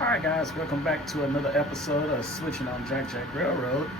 Alright guys, welcome back to another episode of Switching on Jack Railroad.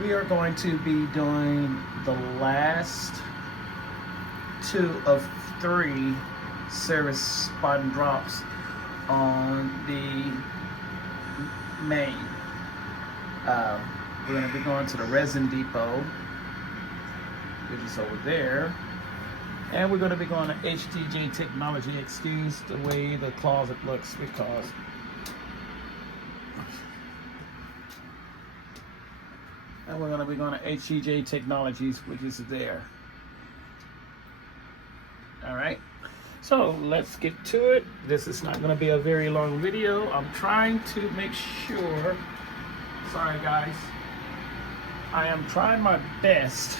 We are going to be doing the last two of three service spot and drops on the main. We're going to be going to the Resin depot, which is over there. And we're going to be going to HDJ Technology. Excuse the way the closet looks because and we're going to be going to HDJ Technologies, which is there. All right, so let's get to it. This is not going to be a very long video. I'm trying to make sure, sorry guys, I am trying my best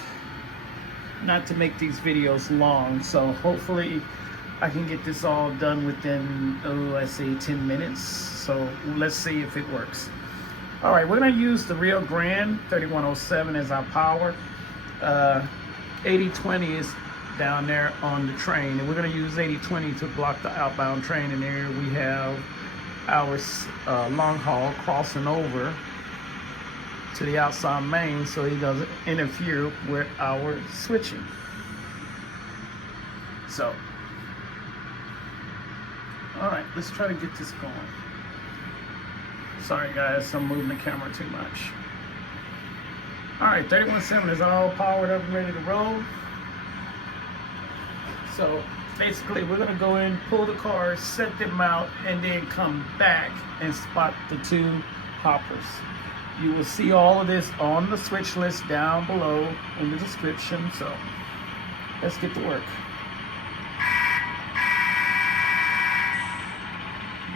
not to make these videos long, so hopefully I can get this all done within, let's say 10 minutes. So let's see if it works. All right, we're gonna use the Rio Grande 3107 as our power. 8020 is down there on the train, and we're gonna use 8020 to block the outbound train. And there we have our long haul crossing over to the outside main so he doesn't interfere with our switching. So, all right, let's try to get this going. Sorry guys, I'm moving the camera too much. All right, 3107 is all powered up and ready to roll. So basically we're gonna go in, pull the cars, set them out, and then come back and spot the two hoppers. You will see all of this on the switch list down below in the description. So let's get to work.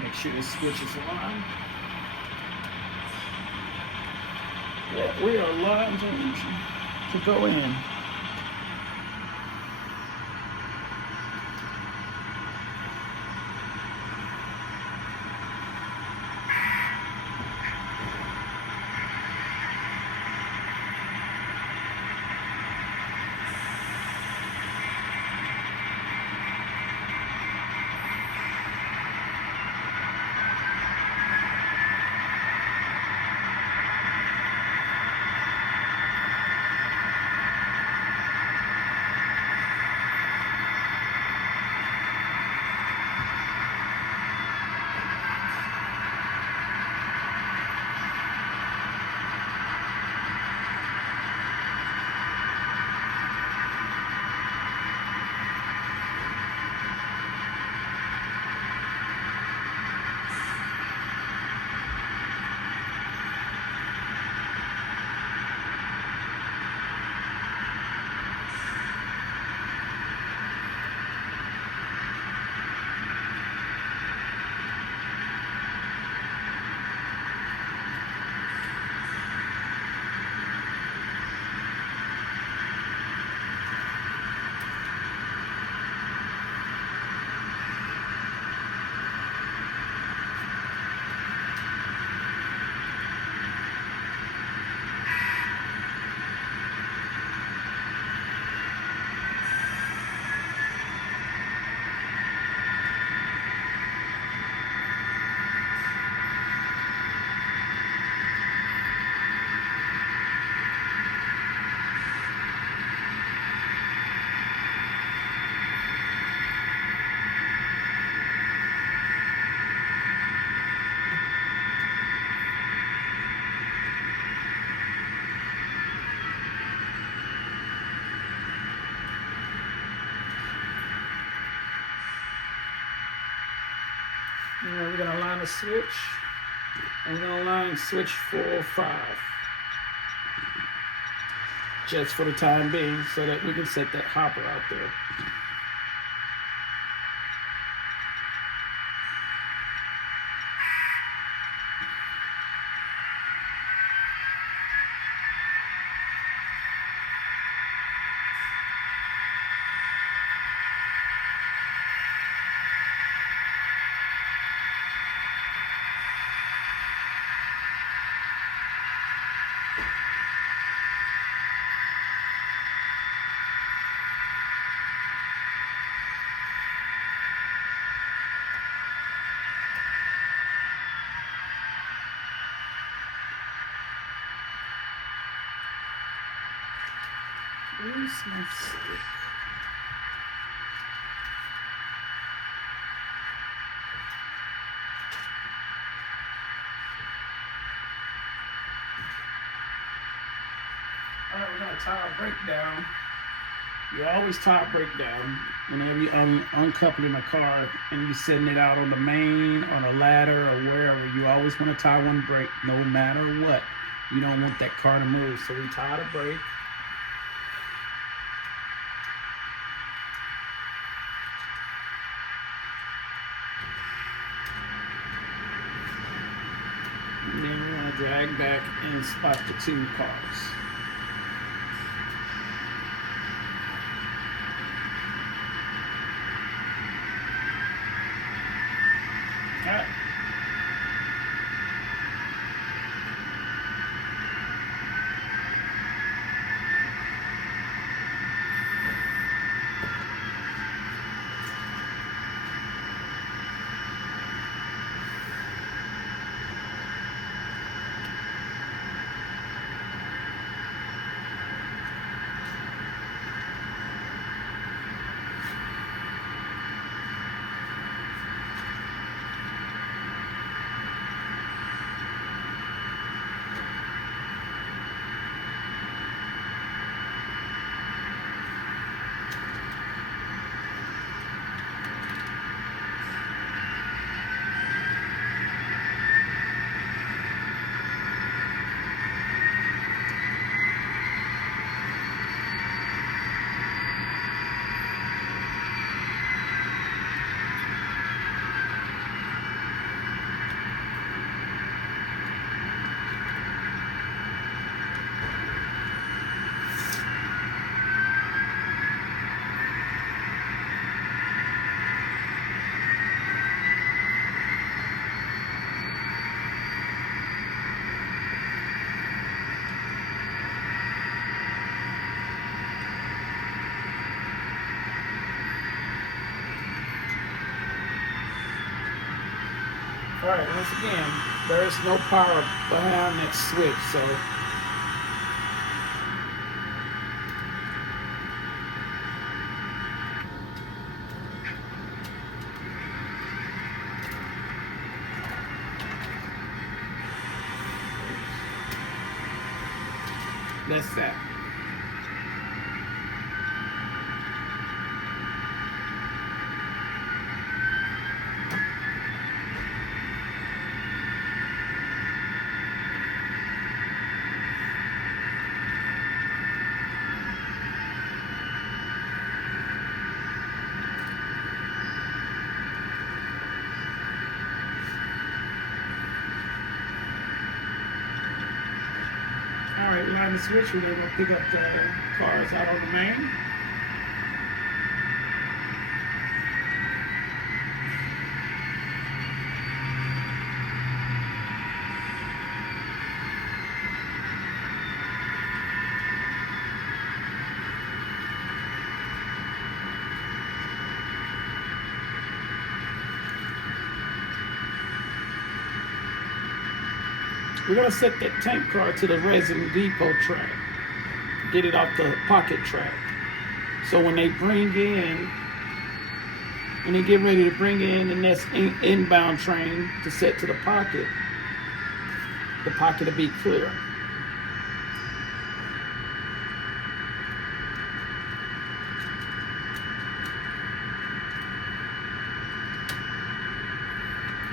Make sure the switch is aligned. Yeah, we are aligned to go in. And we're going to line the switch. I'm going to line switch 4, 5. Just for the time being, so that we can set that hopper out there. Where's my stick? All right, we're gonna tie a brake down. You always tie a brake down whenever you're uncoupling a car and you're setting it out on the main, on a ladder, or wherever. You always want to tie one brake, no matter what. You don't want that car to move, so we tie the brake. And then we want to drag back and spot the two cars. All right. All right, once again, there is no power behind that switch, so that's that. All right, line the switch, and then we'll pick up the cars out on the main. We're gonna set that tank car to the Resin depot track. Get it off the pocket track. So when they get ready to bring in the next inbound train to set to the pocket will be clear.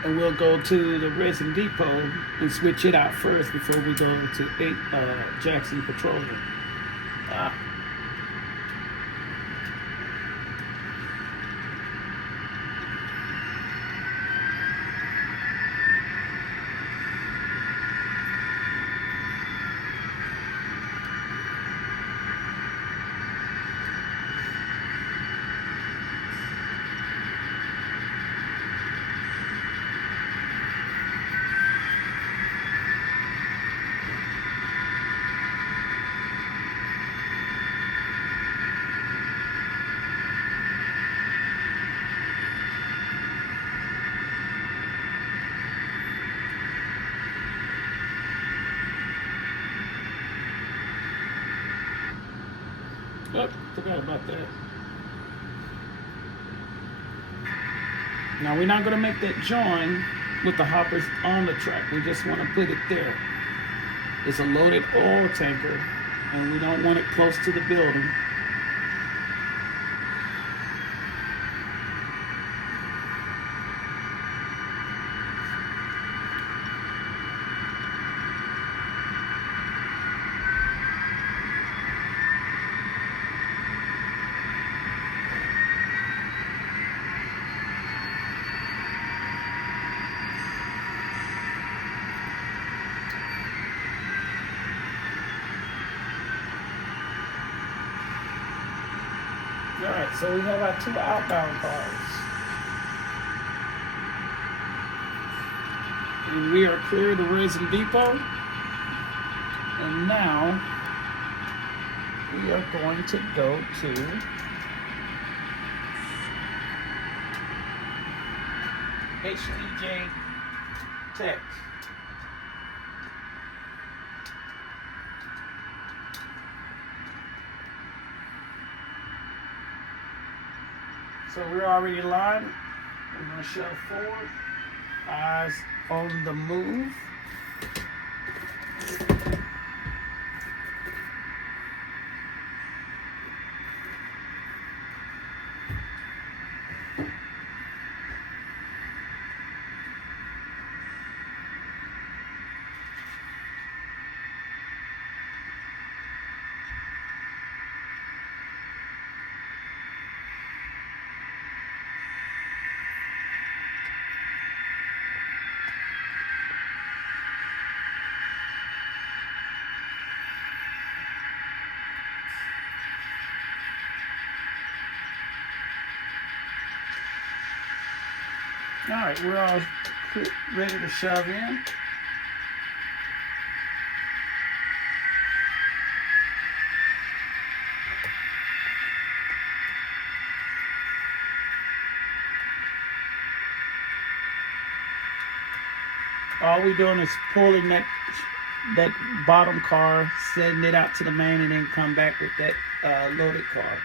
And we'll go to the Resin depot and switch it out first before we go to Jackson Petroleum. Oh, forgot about that. Now we're not going to make that join with the hoppers on the track. We just want to put it there. It's a loaded oil tanker, and we don't want it close to the building. Alright, so we have our 2 outbound cars. And we are clear of the Resin depot. And now we are going to go to HDJ Tech. So we're already live. We're going to shove forward. Eyes on the move. All right, we're all ready to shove in. All we're doing is pulling that bottom car, setting it out to the main, and then come back with that loaded car.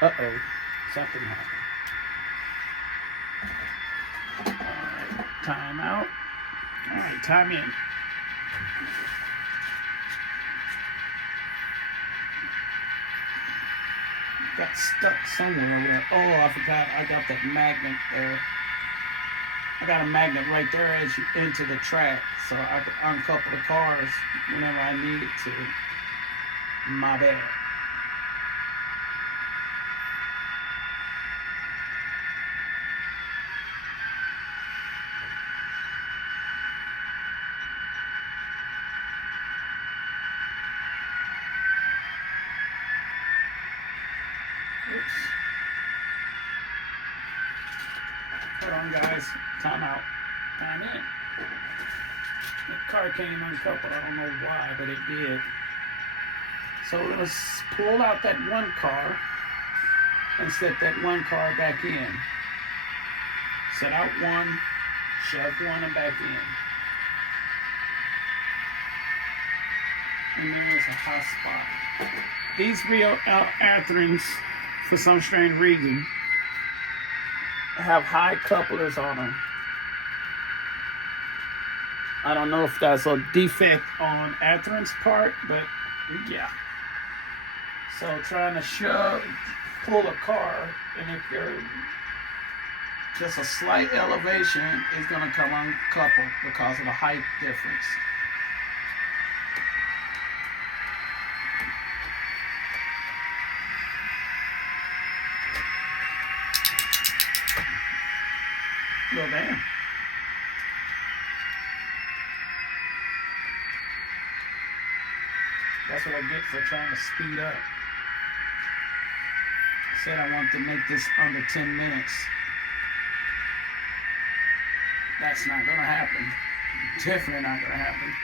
Uh-oh, something happened. All right, time out. All right, time in. Got stuck somewhere over there. Oh, I forgot. I got that magnet there. I got a magnet right there as you enter the track, so I could uncouple the cars whenever I needed to. My bad. Oops. Hold on, guys. Time out. Time in. The car came uncoupled. I don't know why, but it did. So we're going to pull out that one car and set that one car back in. Set out one, shove one, and back in. And there's a hot spot. These real Atherins, for some strange reason, have high couplers on them. I don't know if that's a defect on Atherin's part, but yeah. So trying to pull a car, and if you're just a slight elevation, it's going to come uncoupled because of the height difference. Well, damn. That's what I get for trying to speed up. I said I want to make this under 10 minutes. That's not going to happen. Definitely not going to happen.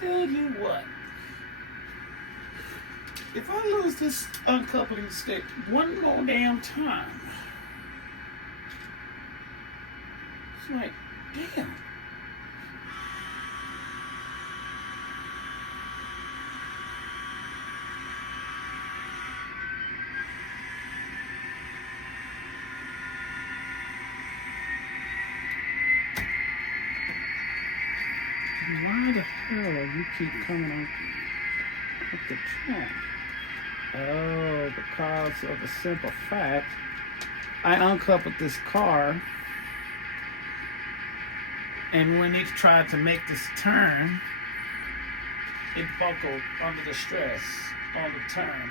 tell you what, if I lose this uncoupling stick one more damn time, it's like, damn. Why the hell you keep coming on up the track? Oh, because of the simple fact I uncoupled this car, and when it tried to make this turn, it buckled under the stress on the turn.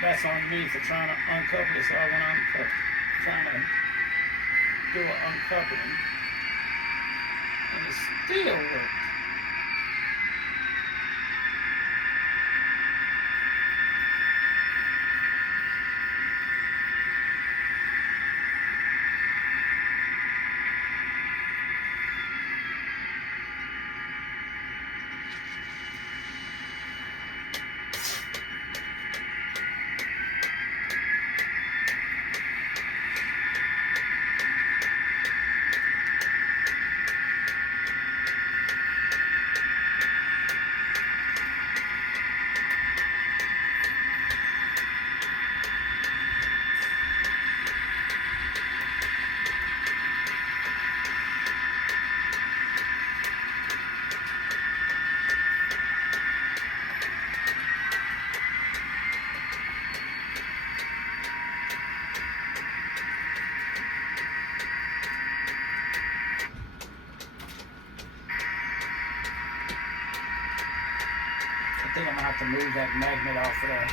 That's on me for trying to uncouple it, so I went trying to do an uncoupling, and it still worked. I think I'm gonna have to move that magnet off of there.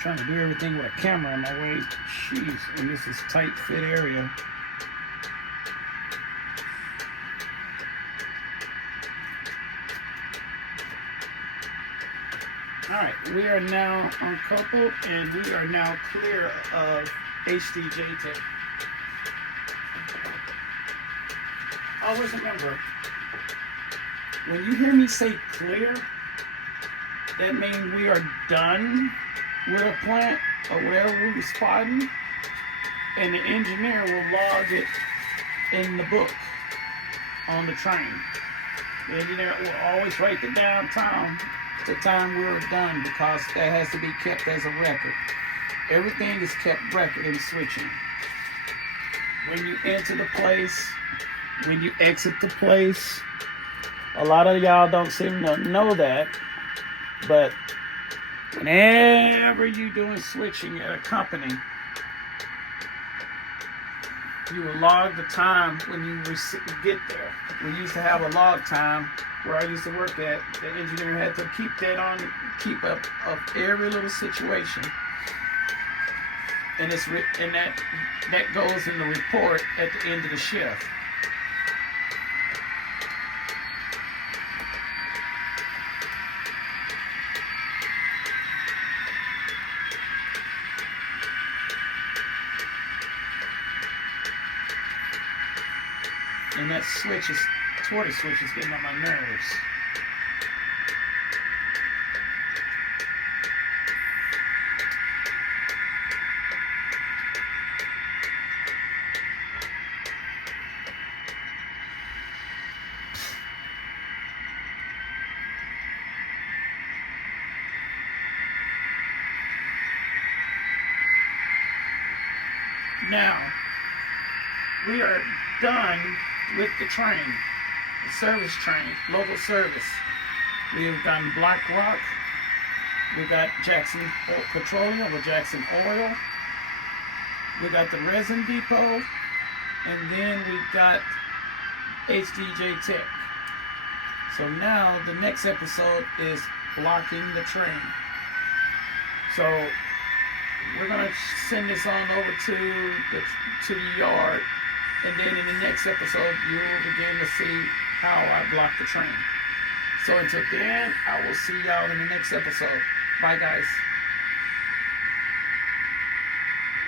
Trying to do everything with a camera in my way. Jeez, and this is tight fit area. Alright, we are now uncoupled and we are now clear of HDJ tape. Always remember, when you hear me say clear, that means we are done with a plant or wherever we're spotting, and the engineer will log it in the book on the train. The engineer will always write the downtime, the time we were done, because that has to be kept as a record. Everything is kept record in switching. When you enter the place, when you exit the place, a lot of y'all don't seem to know that, but whenever you're doing switching at a company, you will log the time when you get there. We used to have a log time where I used to work at. The engineer had to keep that on, keep up of every little situation, and that goes in the report at the end of the shift. And that tortoise switch is getting on my nerves. Now, we are done with the train, the service train, local service. We have done Black Rock, we got Jackson Petroleum or Jackson Oil, We got the Resin Depot, and then we got HDJ Tech. So now the next episode is blocking the train. So we're gonna send this on over to the yard, and then in the next episode you'll begin to see how I block the train. So until then, I will see y'all in the next episode. Bye, guys.